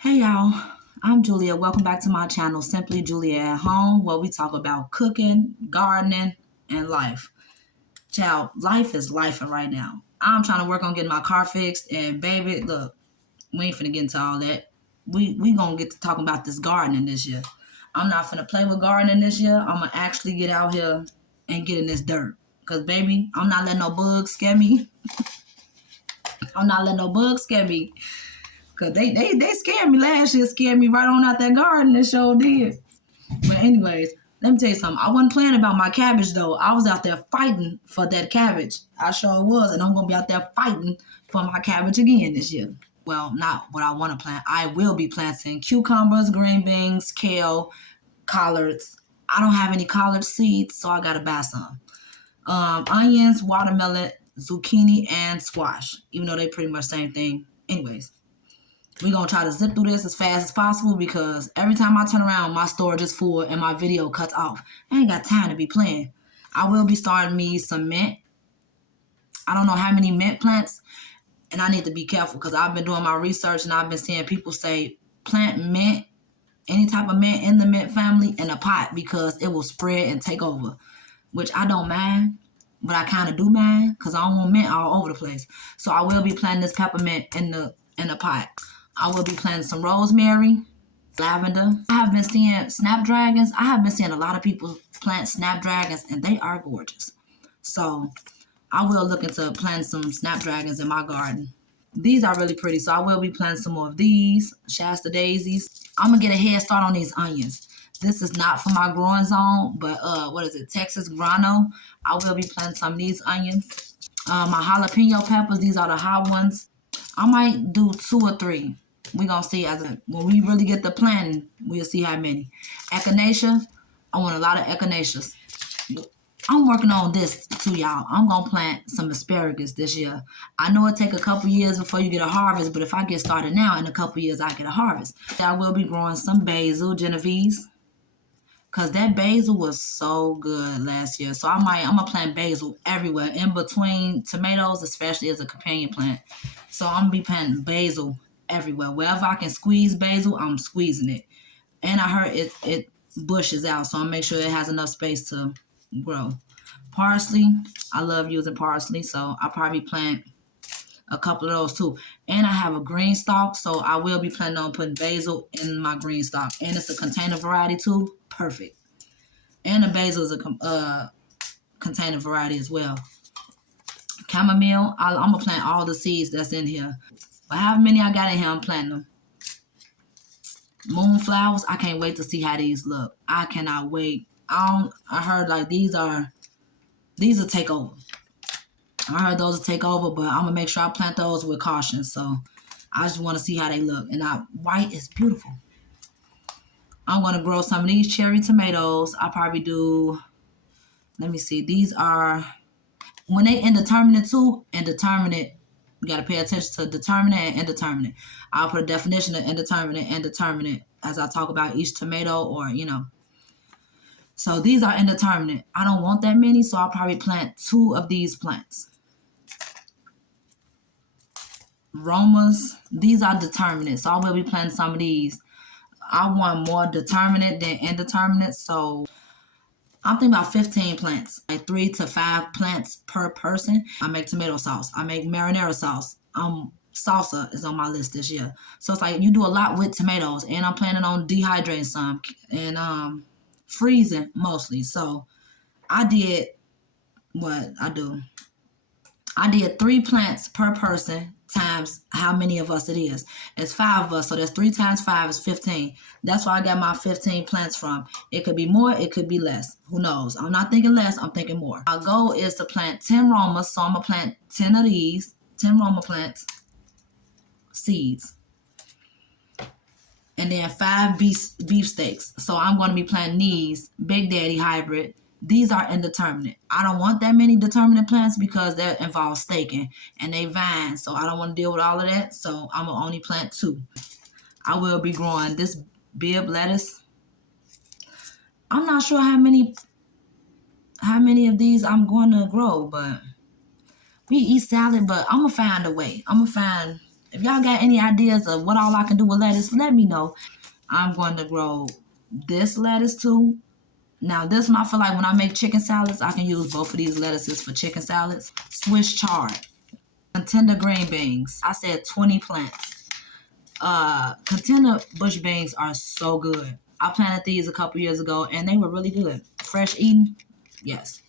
Hey y'all, I'm Julia. Welcome back to my channel, Simply Julia at Home, where we talk about cooking, gardening, and life. Child, life is life right now. I'm trying to work on getting my car fixed, and baby, look, we ain't finna get into all that. We gonna get to talking about this gardening this year. I'm not finna play with gardening this year. I'm gonna actually get out here and get in this dirt. Cause baby, I'm not letting no bugs scare me. I'm not letting no bugs scare me. Cause they scared me last year, scared me right on out that garden. It sure did. But anyways, let me tell you something. I wasn't playing about my cabbage though. I was out there fighting for that cabbage. I sure was, and I'm gonna be out there fighting for my cabbage again this year. Well, not what I want to plant. I will be planting cucumbers, green beans, kale, collards. I don't have any collard seeds, so I gotta buy some. Onions, watermelon, zucchini, and squash. Even though they pretty much same thing. Anyways. We're going to try to zip through this as fast as possible because every time I turn around, my storage is full and my video cuts off. I ain't got time to be playing. I will be starting me some mint. I don't know how many mint plants, and I need to be careful because I've been doing my research and I've been seeing people say plant mint, any type of mint in the mint family in a pot because it will spread and take over, which I don't mind, but I kind of do mind because I don't want mint all over the place. So I will be planting this peppermint in the pot. I will be planting some rosemary, lavender. I have been seeing snapdragons. I have been seeing a lot of people plant snapdragons, and they are gorgeous. So I will look into planting some snapdragons in my garden. These are really pretty, so I will be planting some more of these, Shasta daisies. I'm going to get a head start on these onions. This is not for my growing zone, but Texas grano. I will be planting some of these onions. My jalapeno peppers, these are the hot ones. I might do 2 or 3. We're going to see when we really get the planting, we'll see how many. Echinacea, I want a lot of echinaceas. I'm working on this too, y'all. I'm going to plant some asparagus this year. I know it take a couple years before you get a harvest, but if I get started now, in a couple years, I get a harvest. I will be growing some basil, Genovese, because that basil was so good last year. So I'm going to plant basil everywhere, in between tomatoes, especially as a companion plant. So I'm going to be planting basil everywhere. Wherever I can squeeze basil, I'm squeezing it. And I heard it bushes out, so I'll make sure it has enough space to grow. Parsley, I love using parsley, so I'll probably plant a couple of those too. And I have a green stalk, so I will be planning on putting basil in my green stalk. And it's a container variety too. Perfect. And the basil is a container variety as well. Chamomile, I'm going to plant all the seeds that's in here. But however many I got in here, I'm planting them. Moonflowers, I can't wait to see how these look. I cannot wait. I heard like these will take over. I heard those will take over, but I'm going to make sure I plant those with caution. So I just want to see how they look. And white is beautiful. I'm going to grow some of these cherry tomatoes. I'll probably do, let me see. These are, when they indeterminate too, indeterminate, you got to pay attention to determinate and indeterminate. I'll put a definition of indeterminate and determinate as I talk about each tomato or, So these are indeterminate. I don't want that many, so I'll probably plant 2 of these plants. Romas, these are determinate, so I will be planting some of these. I want more determinate than indeterminate, so I'm thinking about 15 plants, like 3 to 5 plants per person. I make tomato sauce. I make marinara sauce. Salsa is on my list this year. So it's like you do a lot with tomatoes, and I'm planning on dehydrating some and freezing mostly. So I did what I do. I did 3 plants per person times how many of us it is. It's 5 of us, so that's 3 times 5 is 15. That's where I got my 15 plants from. It could be more, it could be less. Who knows? I'm not thinking less, I'm thinking more. Our goal is to plant 10 Romas, so I'm going to plant 10 of these, 10 Roma plants, seeds. And then 5 beefsteaks. So I'm going to be planting these, Big Daddy hybrid. These are indeterminate. I don't want that many determinate plants because that involves staking and they vine. So I don't want to deal with all of that. So I'm going to only plant 2. I will be growing this Bib lettuce. I'm not sure how many of these I'm going to grow, but we eat salad, but I'm going to find a way. I'm going to find If y'all got any ideas of what all I can do with lettuce, let me know. I'm going to grow this lettuce too. Now this one, I feel like when I make chicken salads, I can use both of these lettuces for chicken salads. Swiss chard, contender green beans. I said 20 plants. Contender bush beans are so good. I planted these a couple years ago and they were really good. Fresh eating, yes.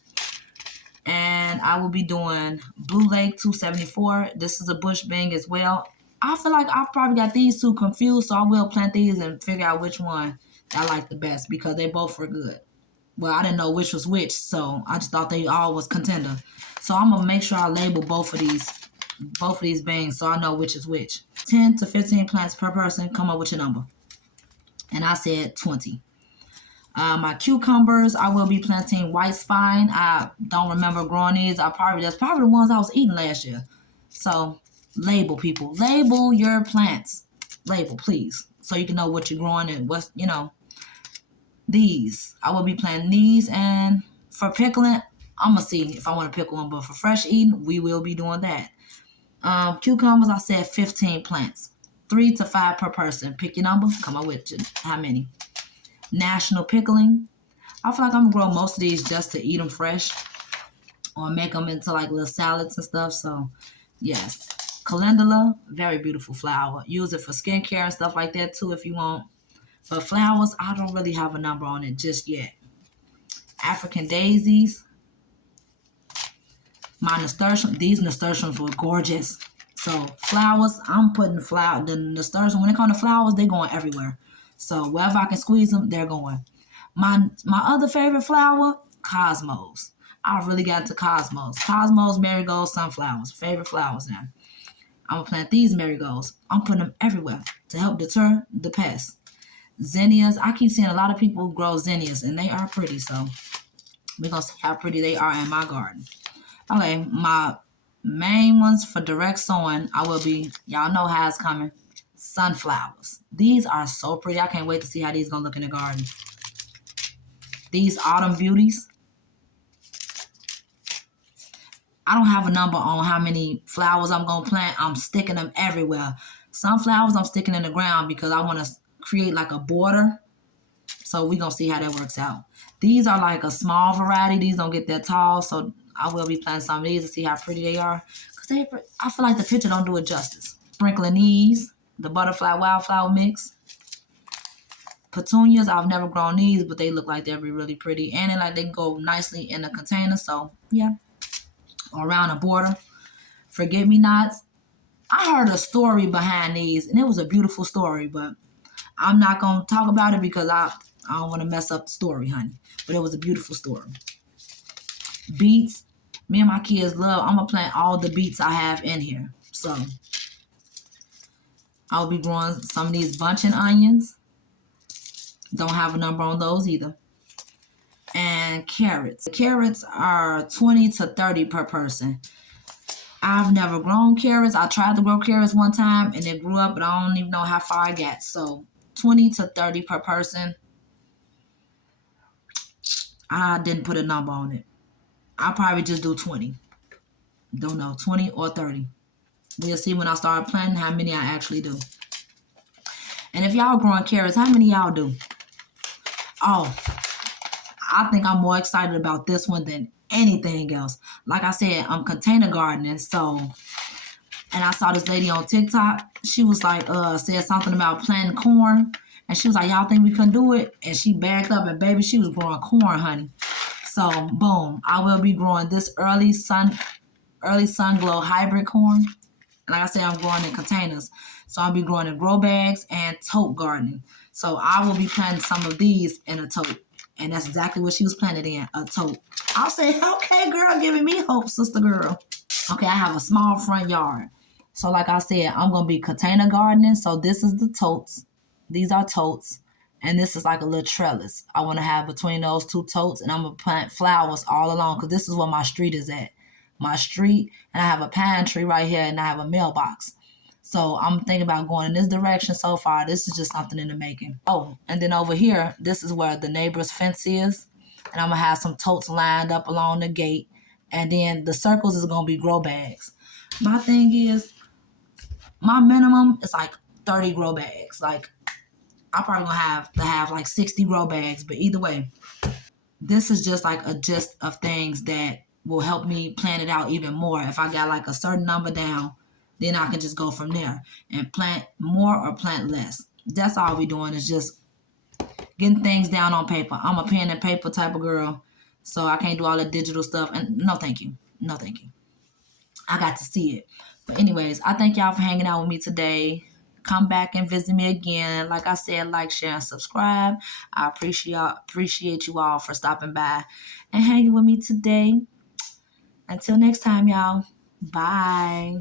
And I will be doing Blue Lake 274. This is a bush bean as well. I feel like I probably got these two confused, so I will plant these and figure out which one I like the best because they both were good. Well, I didn't know which was which, so I just thought they all was contender. So I'm gonna make sure I label both of these beans so I know which is which. 10 to 15 plants per person. Come up with your number. And I said 20. My cucumbers, I will be planting white spine. I don't remember growing these. That's probably the ones I was eating last year. So label, people. Label your plants. Label, please. So you can know what you're growing and what's, these. I will be planting these. And for pickling, I'm going to see if I want to pickle them. But for fresh eating, we will be doing that. Cucumbers, I said 15 plants. 3 to 5 per person. Pick your number. Come up with how many. National pickling. I feel like I'm going to grow most of these just to eat them fresh. Or make them into like little salads and stuff. So, yes. Calendula, very beautiful flower. Use it for skincare and stuff like that too if you want. But flowers, I don't really have a number on it just yet. African daisies. My nasturtium, these nasturtiums were gorgeous. So flowers, I'm putting the nasturtium, when it comes to flowers, they're going everywhere. So wherever I can squeeze them, they're going. My other favorite flower, cosmos. I really got into cosmos. Cosmos, marigolds, sunflowers. Favorite flowers now. I'm going to plant these marigolds. I'm putting them everywhere to help deter the pests. Zinnias. I keep seeing a lot of people grow zinnias, and they are pretty. So we're going to see how pretty they are in my garden. Okay, my main ones for direct sowing, y'all know how it's coming, sunflowers. These are so pretty. I can't wait to see how these going to look in the garden. These autumn beauties. I don't have a number on how many flowers I'm going to plant. I'm sticking them everywhere. Some flowers I'm sticking in the ground because I want to create like a border. So we're going to see how that works out. These are like a small variety. These don't get that tall. So I will be planting some of these to see how pretty they are. Because I feel like the picture don't do it justice. Sprinkling these. The butterfly wildflower mix. Petunias. I've never grown these, but they look like they'll be really pretty. And they go nicely in a container. So, yeah. Around a border. Forget-me-nots. I heard a story behind these, and it was a beautiful story, but I'm not going to talk about it because I don't want to mess up the story, honey. But it was a beautiful story. Beets. Me and my kids I'm going to plant all the beets I have in here. So, I'll be growing some of these bunching onions. Don't have a number on those either. And carrots. The carrots are 20 to 30 per person. I've never grown carrots. I tried to grow carrots one time and it grew up, but I don't even know how far I got. So 20 to 30 per person. I didn't put a number on it. I'll probably just do 20. Don't know, 20 or 30. We'll see when I start planting how many I actually do. And if y'all growing carrots, how many y'all do? Oh, I think I'm more excited about this one than anything else. Like I said, I'm container gardening, and I saw this lady on TikTok. She was like, said something about planting corn. And she was like, y'all think we couldn't do it? And she backed up and baby, she was growing corn, honey. So boom, I will be growing this early sun glow hybrid corn. And like I said, I'm growing in containers. So I'll be growing in grow bags and tote gardening. So I will be planting some of these in a tote. And that's exactly what she was planted in, a tote. I'll say, okay, girl, giving me hope, sister girl. Okay, I have a small front yard. So like I said, I'm going to be container gardening. So this is the totes. These are totes. And this is like a little trellis. I want to have between those two totes. And I'm going to plant flowers all along because this is where my street is at. My street. And I have a pine tree right here. And I have a mailbox. So I'm thinking about going in this direction so far. This is just something in the making. Oh, and then over here, this is where the neighbor's fence is. And I'm going to have some totes lined up along the gate. And then the circles is going to be grow bags. My thing is, my minimum is like 30 grow bags. Like I probably gonna have to have like 60 grow bags, but either way, this is just like a gist of things that will help me plan it out even more. If I got like a certain number down, then I can just go from there and plant more or plant less. That's all we doing is just getting things down on paper. I'm a pen and paper type of girl, so I can't do all the digital stuff. And no, thank you. No, thank you. I got to see it. But anyways, I thank y'all for hanging out with me today. Come back and visit me again. Like I said, like, share, and subscribe. I appreciate you all for stopping by and hanging with me today. Until next time, y'all. Bye.